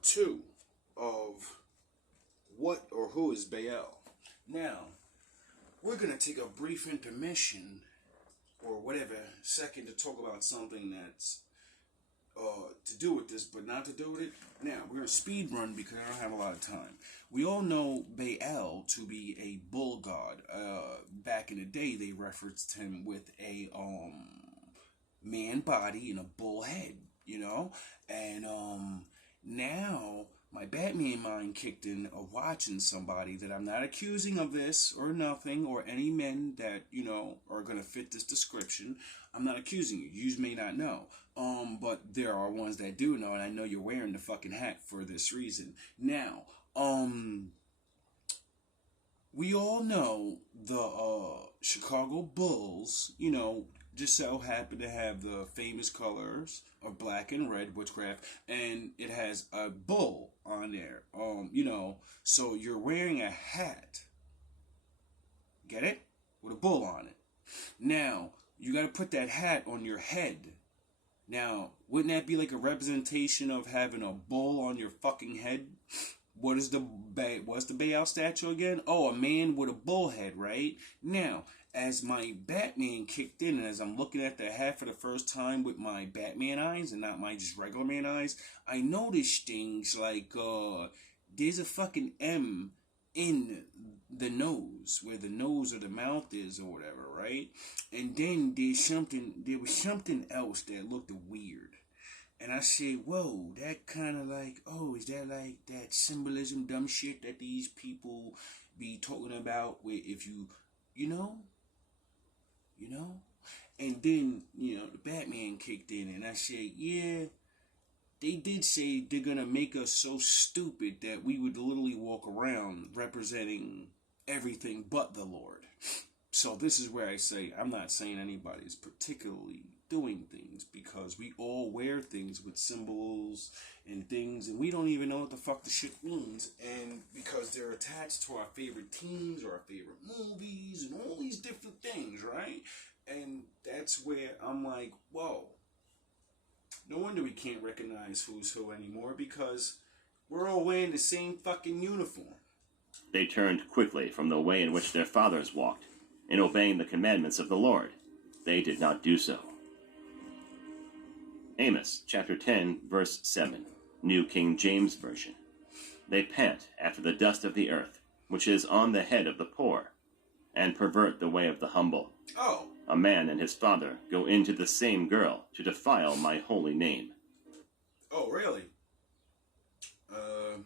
part 2 of what or who is Baal. Now, we're going to take a brief intermission or whatever second to talk about something that's to do with this, but not to do with it. Now, we're going to speed run because I don't have a lot of time. We all know Baal to be a bull god. Back in the day, they referenced him with a man body and a bull head, you know? And now my Batman mind kicked in of watching somebody that I'm not accusing of this or nothing, or any men that, you know, are going to fit this description. I'm not accusing you. You may not know. But there are ones that do know, and I know you're wearing the fucking hat for this reason. Now, we all know the Chicago Bulls, you know, just so happen to have the famous colors of black and red, witchcraft, and it has a bull on there. You know, so you're wearing a hat, get it? With a bull on it. Now, you got to put that hat on your head. Now, wouldn't that be like a representation of having a bull on your fucking head? What's the Baal statue again? Oh, a man with a bull head, right? Now, as my Batman kicked in, and as I'm looking at the hat for the first time with my Batman eyes and not my just regular man eyes, I noticed things like there's a fucking M in the nose, where the nose or the mouth is or whatever, right? And then there was something else that looked weird. And I said, whoa, that kind of like, oh, is that like that symbolism dumb shit that these people be talking about where if you know? And then, you know, the Batman kicked in and I said, yeah, they did say they're going to make us so stupid that we would literally walk around representing everything but the Lord. So this is where I say, I'm not saying anybody's particularly doing things, because we all wear things with symbols and things, and we don't even know what the fuck the shit means, and because they're attached to our favorite teams or our favorite movies and all these different things, right? And that's where I'm like, whoa. No wonder we can't recognize who's who anymore, because we're all wearing the same fucking uniform. They turned quickly from the way in which their fathers walked, in obeying the commandments of the Lord. They did not do so. Amos chapter 10, verse 7, New King James Version. They pant after the dust of the earth, which is on the head of the poor, and pervert the way of the humble. Oh. A man and his father go into the same girl to defile my holy name. Oh, really? I'd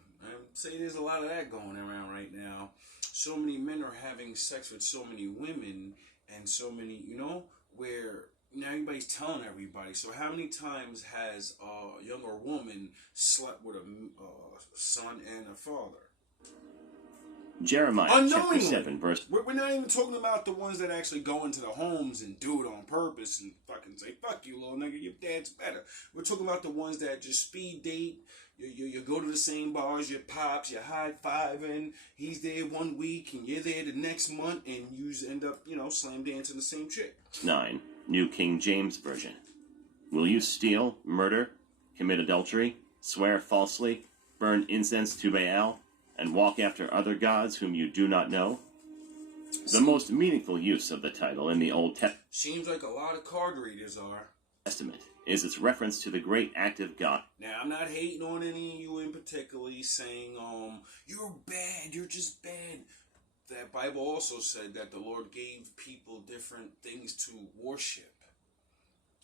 say there's a lot of that going around right now. So many men are having sex with so many women, and so many, you know, where now everybody's telling everybody. So how many times has a younger woman slept with a son and a father? Jeremiah chapter 7, verse... We're not even talking about the ones that actually go into the homes and do it on purpose and fucking say, fuck you, little nigga, your dad's better. We're talking about the ones that just speed date. You go to the same bars, your pops, you're high-fiving, he's there 1 week, and you're there the next month, and you end up, you know, slam dancing the same chick. 9, New King James Version. Will you steal, murder, commit adultery, swear falsely, burn incense to Baal, and walk after other gods whom you do not know? The most meaningful use of the title in the Old Testament seems like a lot of card readers are. Testament is its reference to the great active God. Now, I'm not hating on any of you in particularly, saying, you're bad, you're just bad. That Bible also said that the Lord gave people different things to worship,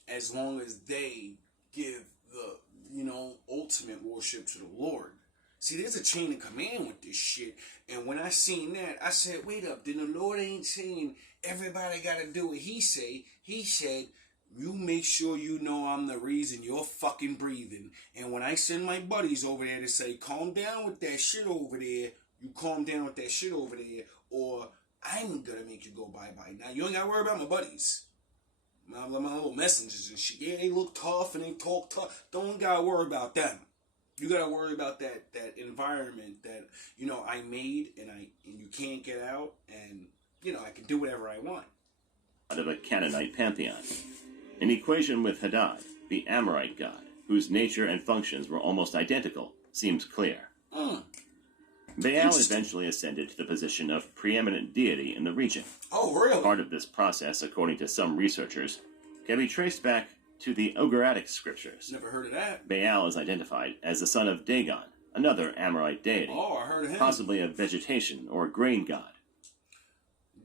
as long as they give the, you know, ultimate worship to the Lord. See, there's a chain of command with this shit. And when I seen that, I said, wait up, then the Lord ain't saying everybody got to do what he say. He said, you make sure you know I'm the reason you're fucking breathing. And when I send my buddies over there to say, calm down with that shit over there, you calm down with that shit over there, or I'm going to make you go bye-bye. Now, you ain't got to worry about my buddies. My little messengers and shit. Yeah, they look tough and they talk tough. Don't got to worry about them. You got to worry about that environment that, you know, I made and you can't get out, and, you know, I can do whatever I want. Out of a Canaanite pantheon. In equation with Hadad, the Amorite god, whose nature and functions were almost identical, seems clear. Mm. Baal eventually ascended to the position of preeminent deity in the region. Oh, really? Part of this process, according to some researchers, can be traced back to the Ugaritic scriptures. Never heard of that. Baal is identified as the son of Dagon, another Amorite deity. Oh, I heard of him. Possibly a vegetation or grain god.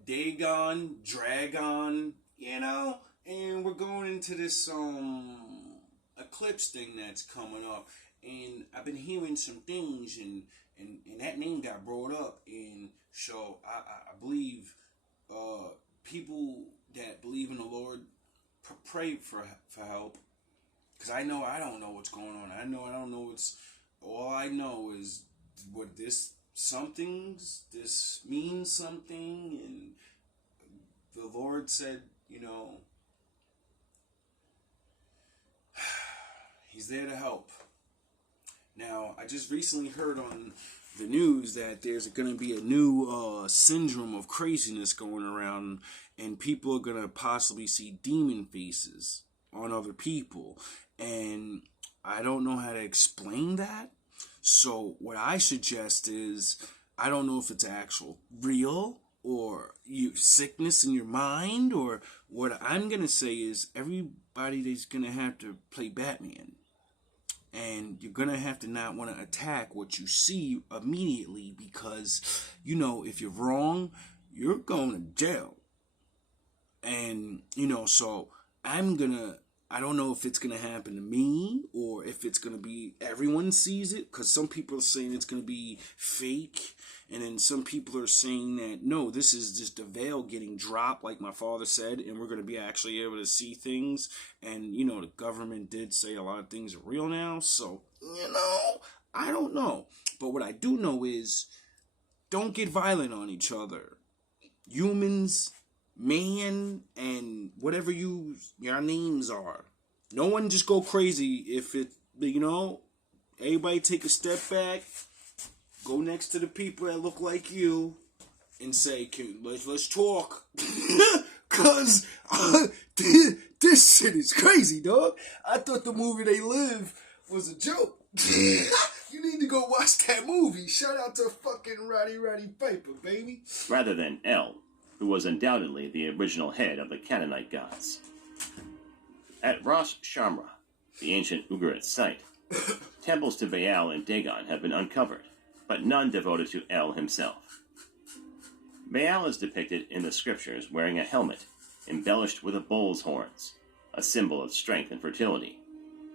Dagon, Dragon, you know, and we're going into this eclipse thing that's coming up, and I've been hearing some things, and that name got brought up, and so I believe people that believe in the Lord pray for help, because I know I don't know what's going on. I don't know what's. All I know is what this means something, and the Lord said, you know, He's there to help. Now, I just recently heard on the news that there's going to be a new syndrome of craziness going around, and people are going to possibly see demon faces on other people, and I don't know how to explain that. So what I suggest is, I don't know if it's actual real or sickness in your mind, or what I'm going to say is everybody is going to have to play Batman. And you're going to have to not want to attack what you see immediately, because, you know, if you're wrong, you're going to jail. And, you know, so I don't know if it's going to happen to me or if it's going to be everyone sees it, because some people are saying it's going to be fake. And then some people are saying that, no, this is just a veil getting dropped, like my father said, and we're going to be actually able to see things. And, you know, the government did say a lot of things are real now. So, you know, I don't know. But what I do know is, don't get violent on each other. Humans, man, and whatever your names are. No one just go crazy if it, you know, everybody take a step back. Go next to the people that look like you and say, let's talk. Because this shit is crazy, dog. I thought the movie They Live was a joke. You need to go watch that movie. Shout out to fucking Roddy Piper, baby. Rather than El, who was undoubtedly the original head of the Canaanite gods. At Ras Shamra, the ancient Ugarit site, temples to Baal and Dagon have been uncovered, but none devoted to El himself. Baal is depicted in the scriptures wearing a helmet embellished with a bull's horns, a symbol of strength and fertility.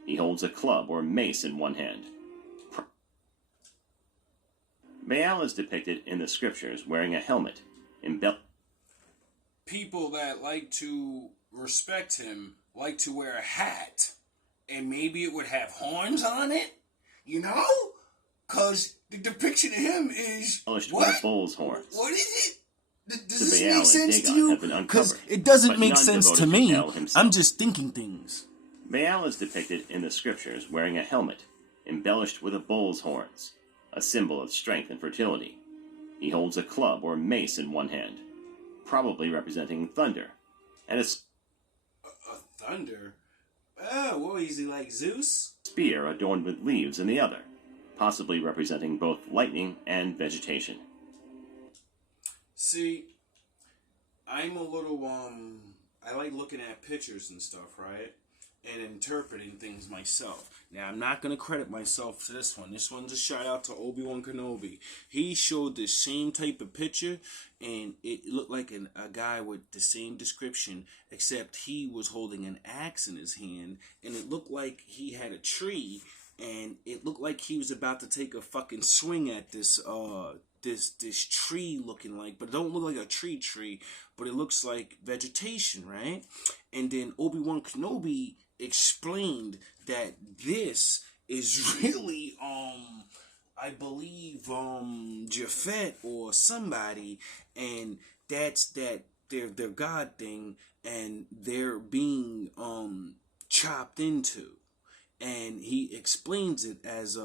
He holds a club or mace in one hand. Baal is depicted in the scriptures wearing a helmet embellished. People that like to respect him like to wear a hat, and maybe it would have horns on it, you know? Because the depiction of him is With what? Bull's horns. What is it? Does The this Baal make sense and to Dagon you? have been Because uncovered, it doesn't but make none sense to devoted me. El himself. I'm just thinking things. Baal is depicted in the scriptures wearing a helmet embellished with a bull's horns, a symbol of strength and fertility. He holds a club or mace in one hand, probably representing thunder, and a Thunder? Oh, what is he, like Zeus? spear adorned with leaves in the other, possibly representing both lightning and vegetation. See, I'm a little, I like looking at pictures and stuff, right? And interpreting things myself. Now, I'm not going to credit myself for this one. This one's a shout out to Obi-Wan Kenobi. He showed the same type of picture, and it looked like a guy with the same description, except he was holding an axe in his hand, and it looked like he had a tree, and it looked like he was about to take a fucking swing at this tree looking like, but it don't look like a tree, but it looks like vegetation, right? And then Obi-Wan Kenobi explained that this is really, I believe, Japhet or somebody, and that's that their God thing, and they're being chopped into. And he explains it as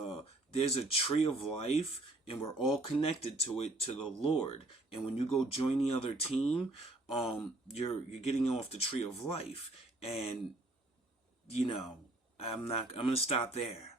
there's a tree of life, and we're all connected to it, to the Lord. And when you go join the other team, you're getting off the tree of life. And, you know, I'm gonna stop there.